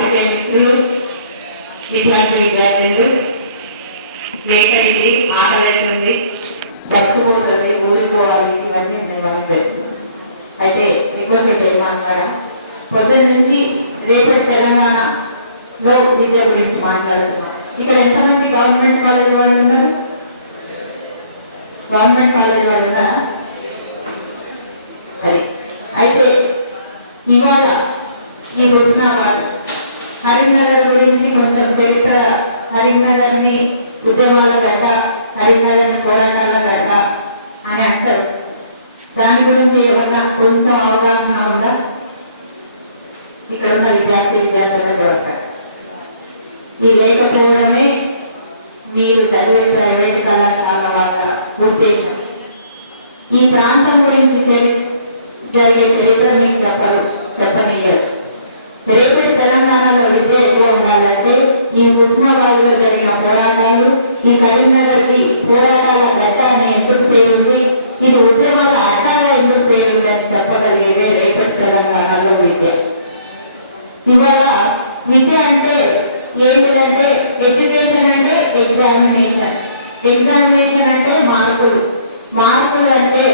పాత్రికేయులు విద్యార్థులు లేక ఇది ఆకలిస్తుంది, బస్సు పోతుంది, ఊరిపోవాలి, ఇవన్నీ మేము తెలుసు. అయితే ఎక్కువసేపు ఏం మాట్లాడా, పొద్దున్న నుంచి రేపటి తెలంగాణలో విద్య గురించి మాట్లాడుతున్నాం. ఇక్కడ ఎంతమంది గవర్నమెంట్ కాలేజ్ వాళ్ళు ఉన్నారు? గవర్నమెంట్ కాలేజ్ వాళ్ళు ఉన్నారా? అది అయితే ఇవాళ ఈ హుస్నాబాద్ కరీంనగర్ గురించి కొంచెం చరిత్ర, కరీంనగర్ ని ఉద్యమాల గడ్డ, కరీంనగర్ ని పోరాటాల గడ్డ అని అంటారు. దాని గురించి ఏమన్నా కొంచెం అవగాహన ఉందా? ఇక్కడ ఉన్న విద్యార్థులకు ఈ లేకపోవడమే మీరు చదివే ప్రైవేట్ కళాశాల వాళ్ళ ఉద్దేశం. ఈ ప్రాంతం గురించి జరిగే చరిత్ర మీకు చెప్పనియ్యరు. రేపటి తెలంగాణలో విద్య ఎక్కువ ఉండాలంటే ఈ హుస్నాబాద్ లో జరిగిన పోరాటాలు, ఈ కరీంనగర్ కి పోరాటాల గడ్డ అని ఎందుకు పేరుంది, ఇది ఉద్యమాల అడ్డాగా ఎందుకు పేరుంది అని చెప్పగలిగేదే రేపటి తెలంగాణలో విద్య. ఇవాళ విద్య అంటే ఏంటిదంటే ఎడ్యుకేషన్ అంటే ఎగ్జామినేషన్, ఎగ్జామినేషన్ అంటే మార్కులు, మార్కులు అంటే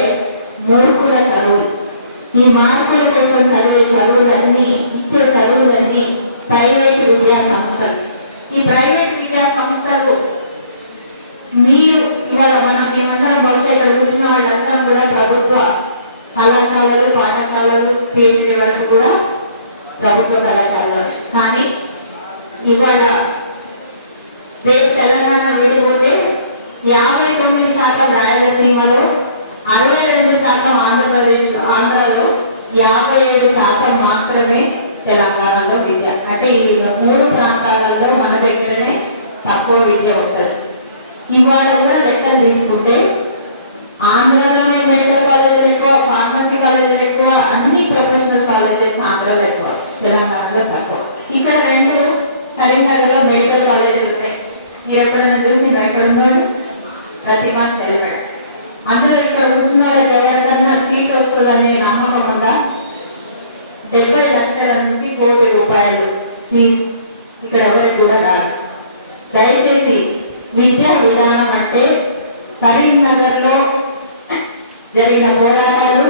మూర్ఖుల చదువులు. ఈ మార్కుల కోసం చదివే చదువులన్నీ, ఇచ్చే చదువులన్నీ ప్రైవేట్ విద్యా సంస్థలు. ఈ ప్రైవేట్ విద్యా సంస్థలు మీరు ఇవాళ మేమందరం భవిష్యత్తులో చూసిన వాళ్ళందరం కూడా ప్రభుత్వ కళాశాలలు, పాఠశాలలు, PhD వరకు కూడా ప్రభుత్వ కళాశాలలు. కానీ ఇవాళ రేపు తెలంగాణ విడిపోతే 59% రాయలసీమలో, 62% ఆంధ్రలో, 57% మాత్రమే తెలంగాణలో విద్య. అంటే ఈ 3 ప్రాంతాలలో మన దగ్గరనే తక్కువ విద్య ఉంటుంది. ఇవాళ కూడా లెక్కలు తీసుకుంటే ఆంధ్రలోనే మెడికల్ కాలేజీలు ఎక్కువ, ఫార్మసీ కాలేజీలు ఎక్కువ, అన్ని ప్రొఫెషనల్ కాలేజెస్ ఆంధ్రలో ఎక్కువ, తెలంగాణలో తక్కువ. ఇక్కడ 2 కరీంనగర్ లో మెడికల్ కాలేజీలు ఉన్నాయి. మీరు ఎప్పుడైనా చూసిందా? ఇక్కడ ఉన్నాడు ప్రతిమా సెలబడి. అందులో ఇక్కడ కూర్చున్న వాళ్ళకి ఎవరికన్నా సీట్ వస్తుందనే నమ్మకం ఉందా? 70 లక్షల నుంచి 1 కోటి రూపాయలు ఫీజు ఇక్కడ ఎవరికి కూడా రాదు. దయచేసి విద్యా విధానం అంటే కరీంనగర్ లో జరిగిన పోరాటాలు,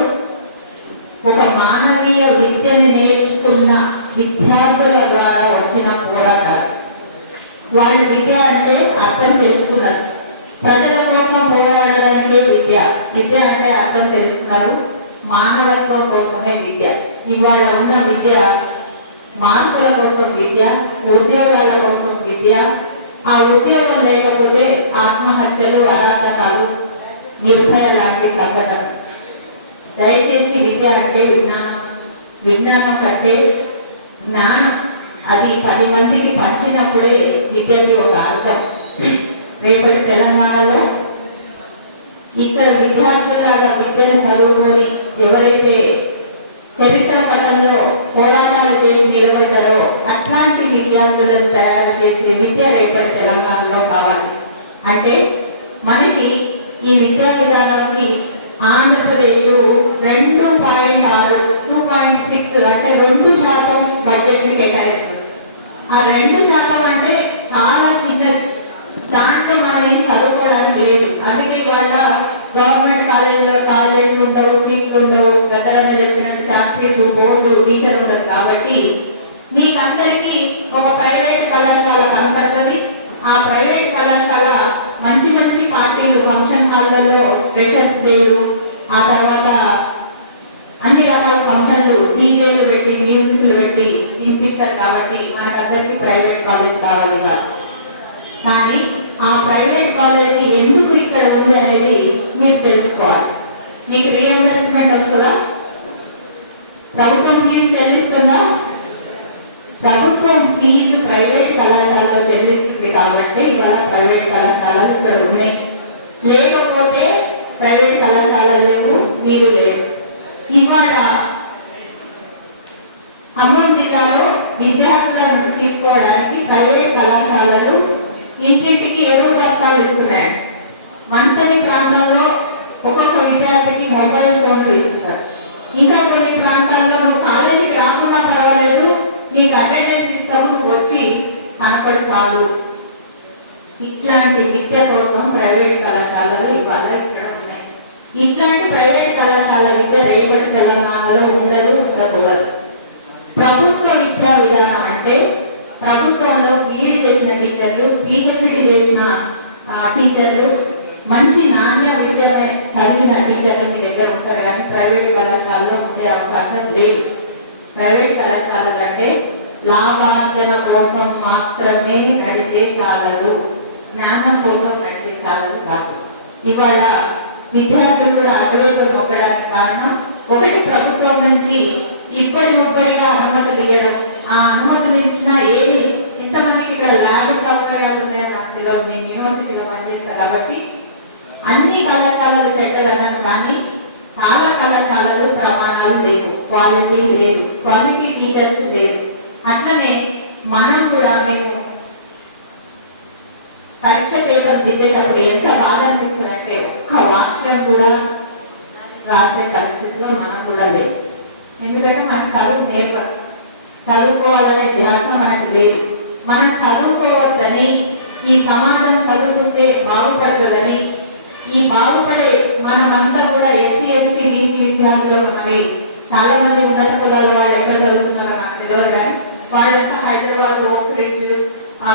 ఒక మానవీయ విద్యని నేర్చుకున్న విద్యార్థుల ద్వారా వచ్చిన పోరాటాలు. వారి విద్య అంటే అర్థం తెలుసుకున్నారు, ప్రజల కోసం పోరాడడానికే విద్య. విద్య అంటే అర్థం తెలుసుకున్నారు, మానవత్వం కోసమే విద్య. ఇవాళ ఉన్న విద్య మార్కుల కోసం విద్య, ఉద్యోగాల కోసం విద్య. ఆ ఉద్యోగం లేకపోతే ఆత్మహత్యలు, అరాచకాలు, నిర్భయ లాంటి సంఘటన. దయచేసి విద్య అంటే విజ్ఞానం, విజ్ఞానం కంటే జ్ఞానం. అది 10 మందికి పంచినప్పుడే విద్యకి ఒక అర్థం. రేపటి తెలంగాణలో ఇక్కడ విద్యార్థులాగా విద్యను చదువుకొని ఎవరైతే చరిత్ర పథంలో పోరాటాలు చేసి నిలబడ్డారో అట్లాంటి విద్యార్థులను తయారు చేసే విద్య రేపటి తెలంగాణలో కావాలి. అంటే మనకి ఈ విద్యా విధానానికి ఆంధ్రప్రదేశ్ 2.6, 2.6 అంటే 2% బడ్జెట్ ని కేటాయిస్తుంది. ఆ 2% అంటే చాలా చిన్నది. దాంట్లో మనం ఏం చదువుకోవడానికి లేదు. అందుకే వాళ్ళ గవర్నమెంట్ కాలేజీలో టాయిలెట్లు ఉండవు, సీట్లు ఉండవు, గద్దరని చెప్పినట్టు చాక్రీస్, బోర్డు, టీచర్ ఉండదు. కాబట్టి మీకందరికీ ఒక ప్రైవేట్ కళాశాల కనపడుతుంది. ఆ ప్రైవేట్ కళాశాల మంచి మంచి పార్టీలు, ఫంక్షన్ హాళ్లలో ఫ్రెషర్స్ డేలు, ఆ తర్వాత అన్ని రకాల ఫంక్షన్లు, డీజేలు పెట్టి, మ్యూజిక్లు పెట్టి వినిపిస్తారు. కాబట్టి మనకందరికీ ప్రైవేట్ కాలేజ్ కావాలి. కానీ ఆ ప్రైవేట్ కాలేజీ ఎందుకు ఇక్కడ ఉంది అనేది మీరు తెలుసుకోవాలి. మీకు రీఎంబర్స్మెంట్ వస్తుందా? ప్రభుత్వం ఫీజు చెల్లిస్తుందా? ప్రభుత్వం ఫీజు ప్రైవేట్ కళాశాలలో చెల్లిస్తుంది. కాబట్టి ఇవాళ ప్రైవేట్ కళాశాలలు ఇక్కడ ఉన్నాయి. లేకపోతే ప్రైవేట్ కళాశాలలు లేవు, మీరు లేవు. ఇవాళ ఖమ్మం జిల్లాలో విద్యార్థులను తీసుకోవడానికి ప్రైవేట్ కళాశాలలు ఇంటింటికి ఎరువు బస్తాలు ఇస్తున్నాయి. మంతని ప్రాంతంలో ఒక్కొక్క విద్యార్థికి మొబైల్ ఫోన్లు ఇస్తున్నారు. ఇంకా కొన్ని ప్రాంతాల్లో నువ్వు కాలేజీకి రాకున్నా పర్వాలేదు, మీకు అటెండెన్స్ ఇస్తాము, వచ్చి కనపడి చాలు. ఇట్లాంటి విద్య కోసం ప్రైవేట్ కళాశాలలు ఇవాళ ఇక్కడ ఉన్నాయి. ఇట్లాంటి ప్రైవేట్ కళాశాల విద్య రేపటి తెలంగాణలో ఉండదు, ఉండకూడదు. ప్రభుత్వ విద్యా విధానం అంటే ప్రభుత్వంలో బీఈడీ చేసిన టీచర్లు, పిహెచ్డి చేసిన టీచర్లు, మంచి నాణ్య విద్య చదివిన టీచర్లు మీ దగ్గర ఉంటారు, కానీ ప్రైవేట్ కళాశాలలో ఉండే అవకాశం లేదు. ప్రైవేట్ కళాశాలలు అంటే లాభార్జన కోసం మాత్రమే నడిచే శాలలు, జ్ఞానం కోసం నడిచే శాలలు కాదు. ఇవాళ విద్యార్థులు కూడా అటువైపు మొక్కడానికి కారణం ఒకటి, ప్రభుత్వం నుంచి ఇబ్బడిగా అనుమతులు ఇవ్వడం. ఆ అనుమతులు ఇచ్చినా ఏది, ఇంతమందికి ఇక్కడ ల్యాబ్ సౌకర్యాలు ఉన్నాయో నాకు తెలియదు, నేను యూనివర్సిటీలో పనిచేస్తాను కాబట్టి అన్ని కళాశాలలు చెడ్డదన్నాను, కానీ చాలా కళాశాలలు ప్రమాణాలు లేవు, క్వాలిటీ లేదు, క్వాలిటీ టీచర్స్ లేదు. అట్లనే మనం కూడా మేము పరీక్ష పేపర్ దిద్దేటప్పుడు ఎంత బాధ అనిపిస్తుందంటే ఒక్క వాక్యం కూడా రాసే పరిస్థితిలో మనం కూడా లేదు. ఎందుకంటే మనకు చదువుకోవాలనే ధ్యాస మనకు లేదు. మనం చదువుకోవద్దని, ఈ సమాజం చదువుకుంటే బాగుపడుతుందని, ఈ బాగుపడే మనమంతా కూడా ఎస్సీ ఎస్టీ బీసీ విద్యార్థులు మరి చాలా మంది ఉన్నత కులాల వాళ్ళు ఎక్కడ చదువుతున్నారో నాకు తెలియదు, కానీ వాళ్ళంతా హైదరాబాద్, ఓక్ రిడ్జ్,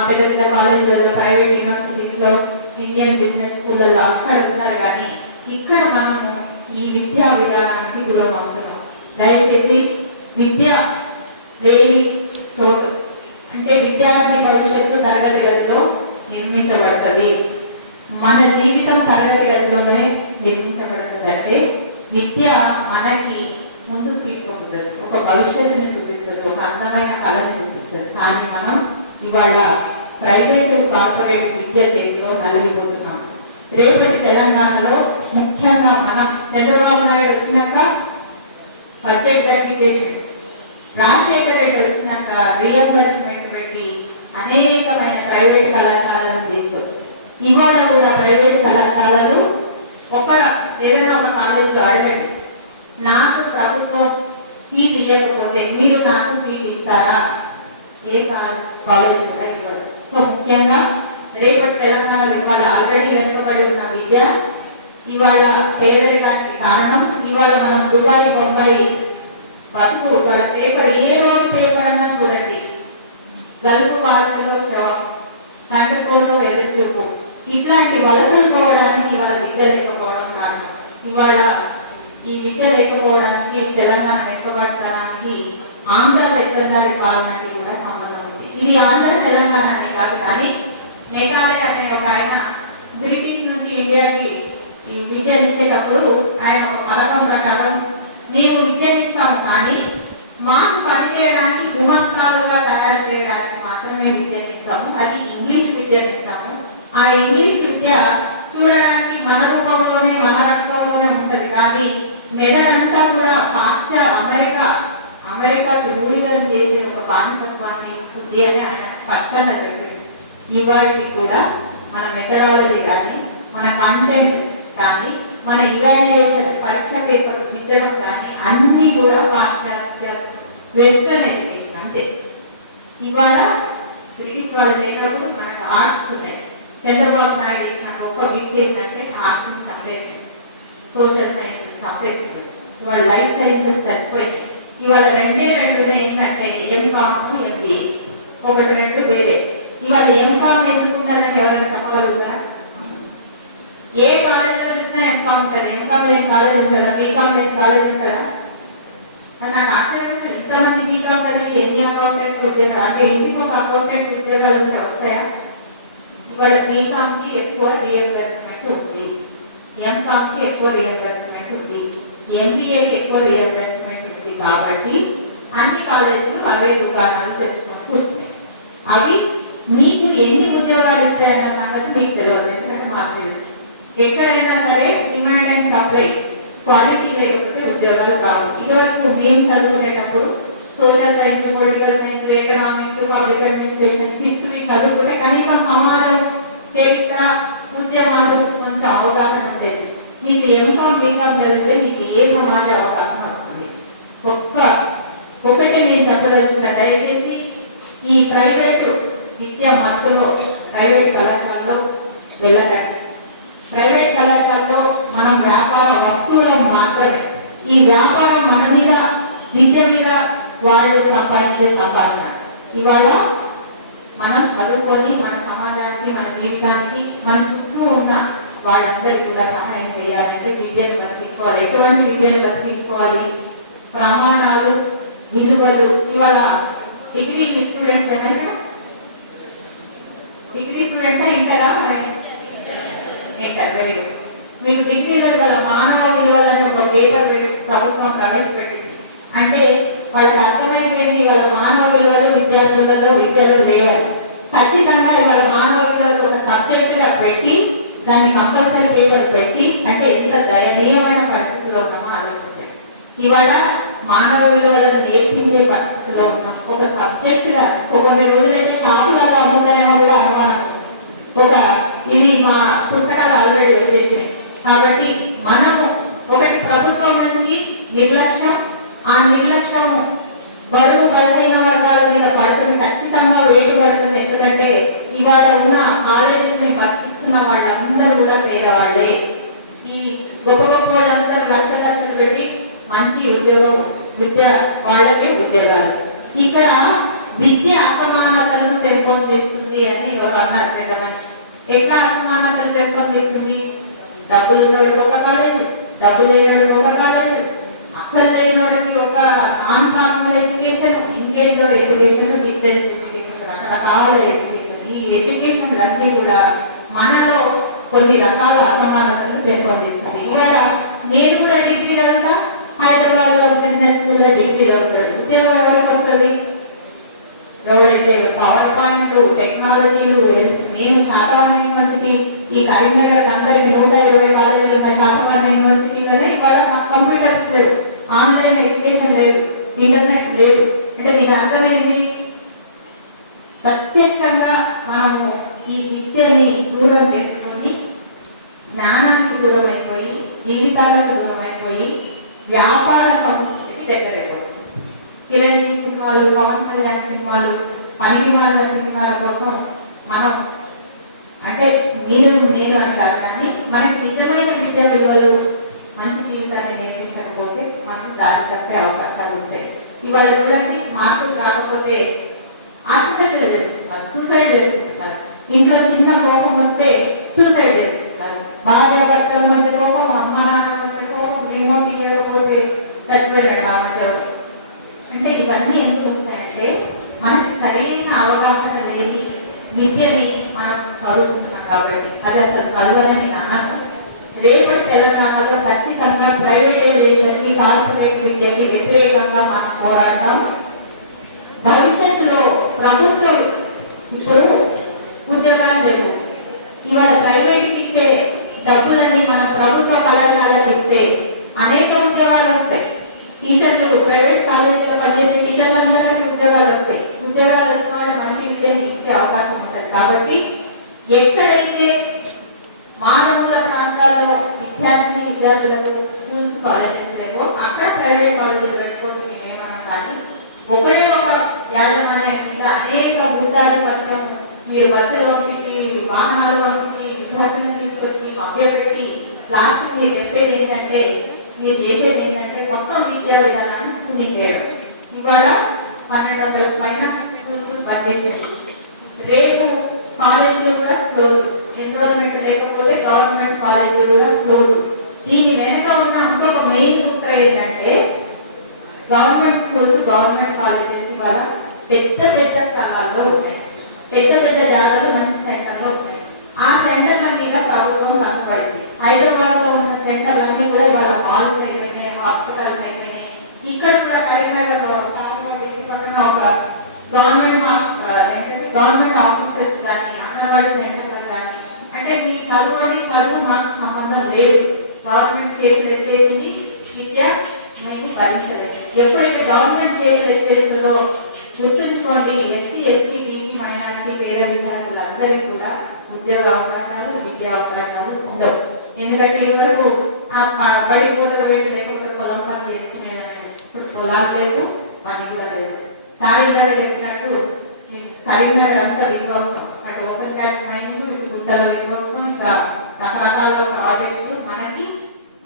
పెద్ద పెద్ద కాలేజీలలో, ప్రైవేట్ యూనివర్సిటీస్ లో, ఇండియన్ బిజినెస్ స్కూళ్ళలో అక్కడ ఉంటారు. కానీ ఇక్కడ మనము ఈ విద్యా విధానానికి దూరం అవుతున్నాం. దయచేసి విద్య లేని చోటు అంటే విద్యార్థి భవిష్యత్తు తరగతి గదిలో నిర్మించబడుతుంది. మన జీవితం తరగతి గదిలోనే నిర్మించబడుతుంది. అంటే విద్య మనకి ముందుకు తీసుకుంటుంది, ఒక భవిష్యత్తుని చూపిస్తుంది, ఒక అందమైన కళని చూపిస్తుంది. కానీ మనం ఇవాళ ప్రైవేట్ కార్పొరేట్ విద్య చేతిలో నలిగిపోతున్నాం. రేపటి తెలంగాణలో ముఖ్యంగా మనం చంద్రబాబు నాయుడు వచ్చినాక బడ్జెట్ తగ్గించేసింది, రాజశేఖర రెడ్డి వచ్చినాక రీఎంబర్స్మెంట్ పెట్టి అనేకమైన ప్రైవేట్ కళాశాలను తీసుకొచ్చి ఇవాళ కూడా ప్రైవేట్ కళాశాలలు ఏదైనా ఒక కాలేజీలో అడగండి, నాకు ప్రభుత్వం సీట్ ఇవ్వకపోతే మీరు నాకు సీట్ ఇస్తారా? ఏ కాలేజ్ కూడా ఇవ్వదు. సో ముఖ్యంగా రేపటి తెలంగాణలో ఇవాళ ఆల్రెడీ వెనుకబడి ఉన్న విద్య ఇవాళ పేదరికానికి కారణం. ఇవాళ మనం దుబాయ్, బొంబాయి బతుకు వాళ్ళ పేపర్, ఏ రోజు పేపర్ అన్నా చూడండి, గల్పు బాధలో శవం, తండ్రి కోసం ఎదుర్చూపు, ఇట్లాంటి వలసలు పోవడానికి ఇవాళ విద్య లేకపోవడం కారణం. ఇవాళ ఈ విద్య లేకపోవడానికి, తెలంగాణ వెనుకబడతానికి ఆంధ్ర పెద్దందారి పాలనకి కూడా సంబంధం ఉంది. ఇది ఆంధ్ర తెలంగాణ అని కాదు, కానీ మేఘాలయ అనే ఒక ఆయన బ్రిటిష్ నుంచి ఇండియాకి ఈ విద్యనిచ్చేటప్పుడు ఆయన ఒక పథకం ప్రకారం మేము విద్యనిస్తాము, కానీ మాకు పనిచేయడానికి గుమస్తాలుగా తయారు చేయడానికి మాత్రమే విద్యనిస్తాము, అది ఇంగ్లీష్ విద్యనిస్తాము. ఆ ఇంగ్లీష్ విద్య చూడడానికి మన రూపంలోనే, మన రక్తంలోనే ఉంటది, కానీ మెడలంతా కూడా పాశ్చాత్య అమెరికాకి గుడిగా చేసే ఒక బానిసత్వాన్ని ఇస్తుంది అని ఆయన స్పష్టంగా చెప్పారు. ఇవాళకి కూడా మన మెథడాలజీ కానీ, మన కంటెంట్ కానీ, మన ఇవాల్యుయేషన్ పరీక్ష పేపర్ దిద్దడం కానీ అన్ని కూడా పాశ్చాత్య వెస్టర్న్ ఎడ్యుకేషన్. అంతే. ఇవాళ బ్రిటిష్ వాళ్ళు లేనప్పుడు మనకు ఆర్ట్స్ ఉన్నాయి. చంద్రబాబు నాయుడు ఇచ్చిన గొప్ప గిఫ్ట్ ఏంటంటే arts separate, social sciences separate. ఇవాళ లైఫ్ సైన్సెస్ చచ్చిపోయినాయి. ఇవాళ రెండే ఏంటంటే ఎంకామ్, ఎంబీఏ, ఒకటి రెండు వేరే. ఇవాళ ఎంకామ్ ఎందుకు ఉండాలని ఎవరైనా చెప్పగలుగుతారా? ఏ కాలేజీలో చూసినా ఎంకామ్ ఉంటుంది, ఎంకామ్ లేని కాలేజ్ ఉంటుందా? బీకామ్ లేని కాలేజ్ ఉంటుందా? నాకు ఆశ్చర్యం, ఇంతమంది బీకామ్ చదివి ఎన్ని అకౌంటెంట్ ఉద్యోగాలు, అంటే ఇంటికి ఒక అకౌంటెంట్ ఉద్యోగాలు ఉంటే వస్తాయా? ఇవాళ బీకామ్ కి ఎక్కువ రీఎంబర్స్మెంట్ ఉంది, ఎంకామ్ కి ఎక్కువ రీఎంబర్స్మెంట్ ఉంది, ఎంబీఏకి ఎక్కువ రీఎంబర్స్మెంట్ ఉంది. కాబట్టి అన్ని కాలేజీలు అవే దుకాణాలు తెచ్చుకుంటూ వస్తాయి. అవి మీకు ఎన్ని ఉద్యోగాలు ఇస్తాయన్న సంగతి మీకు తెలియదు, ఎందుకంటే మాకు తెలుసు. ఎక్కడైనా సరే డిమాండ్ అండ్ సప్లై, క్వాలిటీ లేకపోతే ఉద్యోగాలు రావు. ఇదివరకు మేము చదువుకునేటప్పుడు social science, political science, economics, public administration, history చదువుకుంటే కనీసం సమాజం, చరిత్ర, ఉద్యమాలు కొంచెం అవగాహన ఉండేది. మీకు ఎంకామ్, బీకామ్ చదివితే మీకు ఏ సమాజ అవగాహన వస్తుంది? ఒక్క ఒకటే నేను చెప్పదలుచుకున్న, దయచేసి ఈ ప్రైవేటు విద్య మత్తులో ప్రైవేట్ కళాశాలలో వెళ్ళకండి. ప్రైవేట్ కళాశాలలో మనం వ్యాపార వస్తువులను మాత్రమే, ఈ వ్యాపారం మన మీద విద్య మీద వాళ్ళు సంపాదించే సంపాదన. ఇవాళ మనం చదువుకొని మన సమాజానికి, మన జీవితానికి, మన చుట్టూ ఉన్న వాళ్ళందరికీ కూడా సహాయం చేయాలంటే విద్యను బతికించుకోవాలి. ఎటువంటి విద్యను బతికించుకోవాలి? ప్రమాణాలు, విలువలు. ఇవాళ డిగ్రీ స్టూడెంట్స్ ఏమైనా డిగ్రీ స్టూడెంట్స్ ఇంటరా? ఇంటర్. Very good. మీకు డిగ్రీలో ఇవాళ మానవ విలువలను ఒక పేపర్ ప్రభుత్వం ప్రవేశపెట్టింది. అంటే వాళ్ళకి అర్థమైపోయింది ఇవాళ మానవ విలువలు విద్యలో లేవని. ఖచ్చితంగా ఇవాళ మానవ విలువలు ఒక సబ్జెక్ట్ గా పెట్టి దాన్ని కంపల్సరీ పేపర్ పెట్టి, అంటే ఎంత దయనీయమైన పరిస్థితిలో ఉన్నామో ఆలోచించాం. ఇవాళ మానవ విలువలను నేర్పించే పరిస్థితిలో ఉన్నాం. ఒక సబ్జెక్ట్ గా కొన్ని రోజులైతే షాపులలో అమ్ముతారేమో కూడా అనుమానం. ఇది మా పుస్తకాలు ఆల్రెడీ వచ్చేసినాయి. కాబట్టి మనము ఒకటి ప్రభుత్వం నుంచి నిర్లక్ష్యం, ఆ నిర్లక్ష్యం బరువు బలహీన వర్గాల మీద పడుతుంది, ఖచ్చితంగా వేటు పడుతుంది. ఎందుకంటే ఇవాళ ఉన్న కాలేజీని బతికిస్తున్న వాళ్ళందరూ కూడా పేదవాళ్ళే. ఈ గొప్ప గొప్ప వాళ్ళందరూ లక్షలు పెట్టి మంచి ఉద్యోగం, వాళ్ళకే ఉద్యోగాలు. ఇక్కడ విద్య అసమానతలను పెంపొందిస్తుంది అని ఎవరు అన్నారు పెద్ద మనిషి. ఎట్లా అసమానతలు పెంపొందిస్తుంది? డబ్బులు ఉన్నవాడికి ఒక కాలేజ్, డబ్బు లేనివాడికి ఒక కాలేజ్, అసలు లేని వాడికి ఒక నాన్ ఫార్మల్ ఎడ్యుకేషన్, ఇంకేందో ఎడ్యుకేషన్, డిస్టెన్స్ ఎడ్యుకేషన్, రకరకాల ఎడ్యుకేషన్. ఈ ఎడ్యుకేషన్ అన్నీ కూడా మనలో కొన్ని రకాల అసమానతలను పెంపొందిస్తుంది. ఇవాళ నేను కూడా డిగ్రీ చదువుతా, హైదరాబాద్ లో బిజినెస్ స్కూల్లో డిగ్రీ చదువుతాడు. ఉద్యోగం ఎవరికి వస్తుంది? ఎవరైతే పవర్ పాయింట్ టెక్నాలజీలు. మేము శాతవాహన యూనివర్సిటీ, ఈ కరీంనగర్ అందరికి 120 కాలేజీలు ఉన్న శాతవాహన యూనివర్సిటీలోనే ఇవాళ కంప్యూటర్స్ లేవు, ఆన్లైన్ ఎడ్యుకేషన్ లేదు, ఇంటర్నెట్ లేదు. అంటే దీని అర్థమైంది, ప్రత్యక్షంగా మనము ఈ విద్యని దూరం చేసుకొని జ్ఞానానికి దూరం అయిపోయి, జీవితాలకు దూరం అయిపోయి, వ్యాపార సంస్కృతికి దగ్గరైపోతుంది. చిరంజీవి సినిమాలు, పవన్ కళ్యాణ్ సినిమాలు, పనికి వాళ్ళ సినిమాల కోసం మనం, అంటే మీరు నేను అంటారు, కానీ మనకి నిజమైన విద్య విలువలు, మంచి జీవితాన్ని నేర్పించకపోతే మనం దారి తప్పే అవకాశాలు ఉంటాయి. ఇవాళ చూడండి, మార్కులు రాకపోతే ఆత్మహత్యలు చేసుకుంటున్నారు, సూసైడ్ చేసుకుంటున్నారు. ఇంట్లో చిన్న కోపం వస్తే సూసైడ్ చేసుకుంటున్నారు. భార్య భర్తల మధ్య కోపం, అమ్మ నాన్న మధ్య కోపం, రిమోట్ ఇవ్వకపోతే చచ్చిపోయినట్టు ఆ మధ్య. అంటే ఇవన్నీ ఎందుకు వస్తాయంటే మనకి సరైన అవగాహన లేని విద్యని మనం చదువుకుంటున్నాం కాబట్టి. అది అసలు చదవనని నాను. రేపటి తెలంగాణలో ఖచ్చితంగా ప్రైవేటైజేషన్ కి, కార్పొరేట్ విద్యకి వ్యతిరేకంగా మనం పోరాడతాం. భవిష్యత్తులో ప్రభుత్వం, ఇప్పుడు ఉద్యోగాలు లేవు, ఇవాళ ప్రైవేట్కి ఇచ్చే డబ్బులన్నీ మనం ప్రభుత్వ కళాశాలకు ఇస్తే అనేక ఉద్యోగాలు వస్తాయి. టీచర్లు, ప్రైవేట్ కాలేజీలో పనిచేసే టీచర్లందరికీ ఉద్యోగాలు వస్తాయి. ఉద్యోగాలు వచ్చిన వాళ్ళు మంచి విద్యను ఇచ్చే అవకాశం ఉంటుంది. కాబట్టి ఎక్కడైతే మారుమూల ప్రాంతాల్లో విద్యార్థులకు స్కూల్స్, కాలేజెస్ లేవో అక్కడ ప్రైవేట్ కాలేజీలు పెట్టుకోండి, మేమేమన్నా. కానీ ఒకరే ఒక యాజమాన్యం మీద అనేక భూతాధిపత్యం, మీరు బస్సులు పంపించి, వాహనాలు పంపించి, విద్యార్థులను తీసుకొచ్చి మభ్యపెట్టి, లాస్ట్ మీరు చెప్పేది ఏంటంటే, మీరు చేసేది ఏంటంటే మొత్తం విద్యా విధానాన్ని తునిచేయడం. ఇవాళ 1200 పైన స్కూల్స్ బంద్ చేసేది. రేపు కాలేజీలు కూడా క్లోజ్, ఎన్రోల్మెంట్ లేకపోతే గవర్నమెంట్ కాలేజీలు కూడా క్లోజ్. దీని వెనుక ఉన్న ఇంకొక మెయిన్ కుట్ర ఏంటంటే, గవర్నమెంట్ స్కూల్స్, గవర్నమెంట్ కాలేజెస్ ఇవాళ పెద్ద పెద్ద స్థలాల్లో ఉన్నాయి, పెద్ద పెద్ద జాగాలు, మంచి సెంటర్లో ఉన్నాయి. ఆ సెంటర్ల మీద ప్రభుత్వం కనబడింది. హైదరాబాద్ లో ఉన్న సెంటర్లన్నీ కూడా ఇవాళ మాల్స్ అయిపోయినాయి, హాస్పిటల్స్ అయిపోయినాయి. ఇక్కడ కూడా కరీంనగర్ లో ఇంటి పక్కన ఒక గవర్నమెంట్ గవర్నమెంట్ ఆఫీసెస్ కానీ, అంగన్వాడీ సెంటర్లు కానీ, అంటే మీ చదువు మాకు సంబంధం లేదు, గవర్నమెంట్ చేతులు ఎత్తేసింది, విద్య మేము భరించలేదు. ఎప్పుడైతే గవర్నమెంట్ చేతులు ఎత్తేస్తుందో గుర్తుంచుకోండి, ఎస్సీ, ఎస్టీ, బీసీ, మైనారిటీ, పేద విద్యార్థులందరికీ కూడా ఉద్యోగ అవకాశాలు, విద్యా అవకాశాలు ఉండవు. ఎందుకంటే ఇది వరకు ఆ పడిపోత వేటు లేకపోతే పొలం పని చేసుకునేదాన్ని. ఇప్పుడు పొలాలు లేవు, పని కూడా లేదు. సాయి గారు చెప్పినట్టు కరీంనగర్ అంతా విధ్వంసం, అటు ఓపెన్ క్యాస్ట్ మైనింగ్, ఇటు గుట్టల విధ్వంసం, ఇంకా రకరకాల ప్రాజెక్టులు, మనకి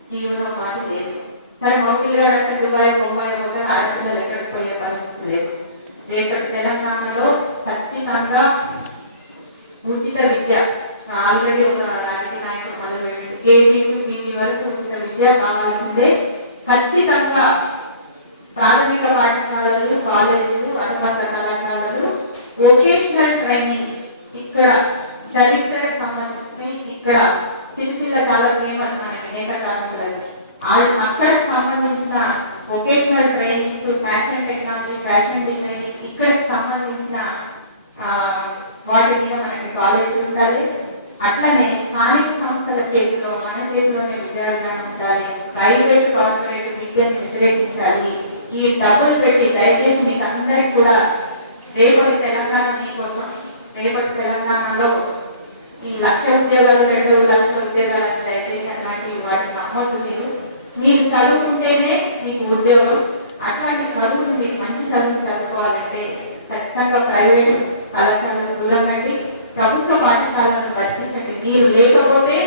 జీవనోపాధి లేదు. సరే మౌకిల్ గారు అంటే దుబాయ్ బొంబాయి పోతే ఆడపిల్లలు ఎక్కడికి పోయే పరిస్థితి లేదు. రేపటి తెలంగాణలో ఖచ్చితంగా ఉచిత విద్య, ఆల్రెడీ ఒక రాజకీయ నాయకులు మొదలుపెట్టి కేజీ టు పీజీ వరకు ఉచిత విద్య కావాల్సిందే. ఖచ్చితంగా ప్రాథమిక పాఠశాలలు, కాలేజీలు, అనుబంధ కళాశాలలు, వొకేషనల్ ట్రైనింగ్, ఇక్కడ చరిత్రకు సంబంధించినవి, ఇక్కడ సిరిసిల్ల చాలా ఫేమస్ మనకి నేత కార్మికులని, అక్కడికి సంబంధించిన vocational trainings, fashion technology, fashion designing, ఇక్కడికి సంబంధించిన వాటి మీద మనకి కాలేజీలు ఉండాలి. అట్లనే స్థానిక సంస్థల చేతిలో, మన చేతిలోనే విద్యా విధానం ఉండాలి. ప్రైవేట్ కార్పొరేట్ విద్యను వ్యతిరేకించాలి. ఈ డబ్బులు పెట్టి దయచేసి మీకు అందరికి కూడా రేపటి తెలంగాణ మీకోసం, రేపటి తెలంగాణలో ఈ 1,00,000 ఉద్యోగాలు 2 లక్షల ఉద్యోగాలు దయచేసి అట్లాంటి వాటిని నమ్మొద్దు. మీరు చదువుకుంటేనే మీకు ఉద్యోగం. అట్లాంటి చదువులు మీరు మంచి చదువులు చదువుకోవాలంటే ఖచ్చితంగా ప్రైవేట్ కళాశాలను దూరండి, ప్రభుత్వ పాఠశాలను బతికించండి. మీరు లేకపోతే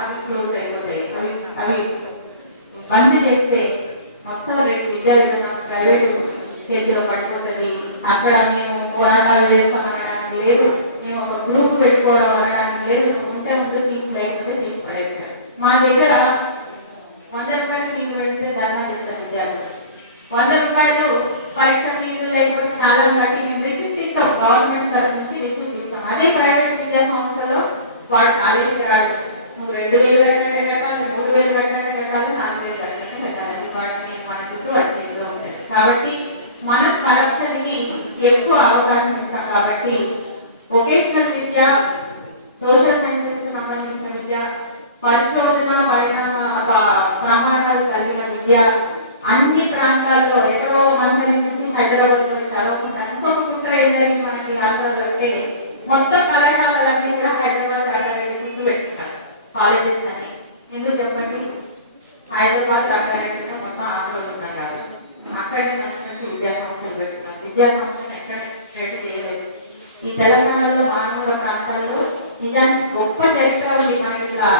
అవి క్లోజ్ అయిపోతాయి. అవి బంద్ చేస్తే మొత్తం రేపు విద్యా విధానం ప్రైవేటు చేతిలో పడిపోతుంది. అక్కడ మేము పోరాటాలు చేస్తామనడానికి లేదు, మేము ఒక గ్రూప్ పెట్టుకోవడం అనడానికి లేదు. ఉంటే ఫీజు లేకపోతే ఫీజు పడేస్తారు. మా దగ్గర 100 రూపాయలు ఫీజు పెడితే ధర్నా చేస్తారు విద్యార్థులు. 100 రూపాయలు పరీక్ష ఫీజు లేకపోతే చాలా బట్టి మేము రిసిప్ట్ ఇస్తాం, గవర్నమెంట్ తరఫు నుంచి రిసిప్ట్ ఇస్తాం. అదే ప్రైవేట్ విద్యా సంస్థలో వాడు కాలేజీకి రాడు, నువ్వు 2,000 కట్టినట్టే కట్టాలి, 3,000 కట్టినట్టే కట్టాలి, 4,000 కట్టినట్టే కట్టాలి. వాటిని మన చుట్టూ వచ్చేదో ఉంటాయి. కాబట్టి మనం కరప్షన్కి ఎక్కువ అవకాశం ఇస్తాం. కాబట్టి వొకేషనల్ విద్య, సోషల్ సైన్సెస్ కి సంబంధించిన విద్య, పరిశోధన ప్రమాణాలు కలిగిన విద్య అన్ని ప్రాంతాల్లో, ఎక్కడో మంత్రి నుంచి హైదరాబాద్ లో చదవకుండా ఇంకొక కుట్ర ఏదైతే మనకి ఆంధ్రలో అంటే మొత్తం కళాశాలలన్నీ కూడా హైదరాబాద్ రంగారెడ్డి చుట్టూ పెట్టుకున్నారు కాలేజెస్ అన్ని. ఎందుకు చెప్పండి? హైదరాబాద్ రంగారెడ్డిలో మొత్తం ఆంధ్రలో ఉన్నాయి కాబట్టి అక్కడనే మంచి మంచి విద్యా సంస్థలు పెట్టుకున్నారు. విద్యా సంస్థలు ఎక్కడ స్ప్రెడ్ చేయలేదు. ఈ తెలంగాణలో మానవుల ప్రాంతాల్లో నిజానికి గొప్ప చరిత్ర ఉంది. మనం ఇట్లా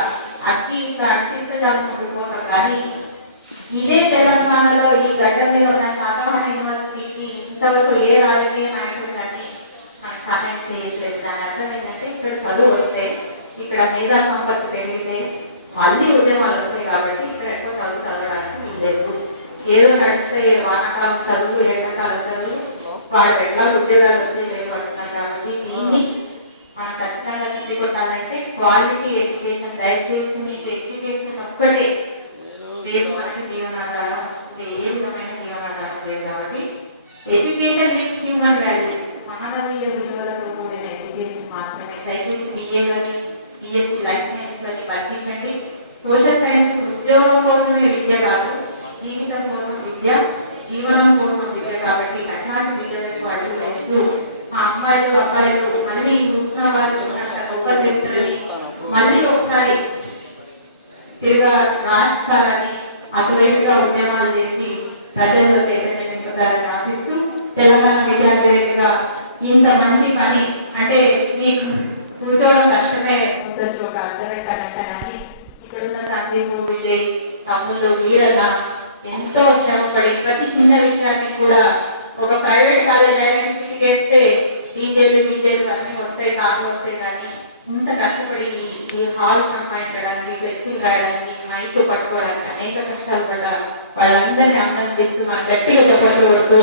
అట్టిగా ముందుకు పోతాం. కానీ ఇదే తెలంగాణలో ఈ గడ్డ మీద ఉన్న శాతవాహన యూనివర్సిటీకి ఇంతవరకు ఏ రాజకీయ నాయకులు కానీ మనకు సహాయం చేయట్లేదు. దాని అర్థం ఏంటంటే ఇక్కడ చదువు వస్తే, ఇక్కడ మేధా సంపత్తి పెరిగితే మళ్ళీ ఉద్యమాలు వస్తాయి. కాబట్టి ఇక్కడ ఎక్కువ చదువు చదవడానికి వీల్లేదు. ఏదో నడిస్తే వానాకాలం చదువు, ఎండాకాలం చదువు, వాళ్ళు ఎట్లా ఉద్యోగాలు వచ్చేలేవు అంటున్నారు. కాబట్టి దీన్ని మనం ఖచ్చితంగా తిప్పి కొట్టాలంటే క్వాలిటీ ఎడ్యుకేషన్. దయచేసి మీకు ఎడ్యుకేషన్ ఒక్కటే రేపు మనకి జీవనాధారం, ఏ విధమైన జీవనాధారం లేదు. కాబట్టి ఎడ్యుకేషన్ విత్ హ్యూమన్ వాల్యూస్, మానవీయ విలువలతో కూడిన ఎడ్యుకేషన్ మాత్రమే. దయచేసి బిఏలని, బిఎస్సీ లైఫ్ సైన్స్ లని బతికించండి. సోషల్ సైన్స్ ఉద్యోగం కోసమే విద్య కాదు, జీవితం కోసం విద్య, జీవనం కోసం విద్య. కాబట్టి అట్లాంటి విద్యలకు వాళ్ళు వెళ్తూ మా అమ్మాయిలు అబ్బాయిలు మళ్ళీ ఉత్సవాలు గొప్ప చరిత్రని మళ్ళీ ఒకసారి తిరిగా రాస్తారని అటువైపుగా ఉద్యమాలు చేసి ప్రజల్లో చైతన్యం పెంచుతారని ఆశిస్తూ, తెలంగాణ విద్యార్థిగా ఇంత మంచి పని అంటే మీకు కూర్చోవడం కష్టమే ఉండొచ్చు, ఒక అర్ధగంట గంటని. ఇక్కడున్న సందీపు, విజయ్, తమ్ముళ్ళు, వీరల ఎంతో శ్రమపడి ప్రతి చిన్న విషయాన్ని కూడా ఒక ప్రైవేట్ కాలేజ్ ఐడెంటిటీ చేస్తే డీజేలు బీజేలు అన్నీ వస్తాయి, కార్లు వస్తాయి. కానీ ఇంత కష్టపడి ఈ హాల్ సంపాదించడానికి, వ్యక్తులు రాయడానికి, మైకు పట్టుకోవడానికి అనేక కష్టాలు పడ్డ వాళ్ళందరినీ అభినందిస్తూ మనం గట్టిగా చెప్పట్లు కొడుతూ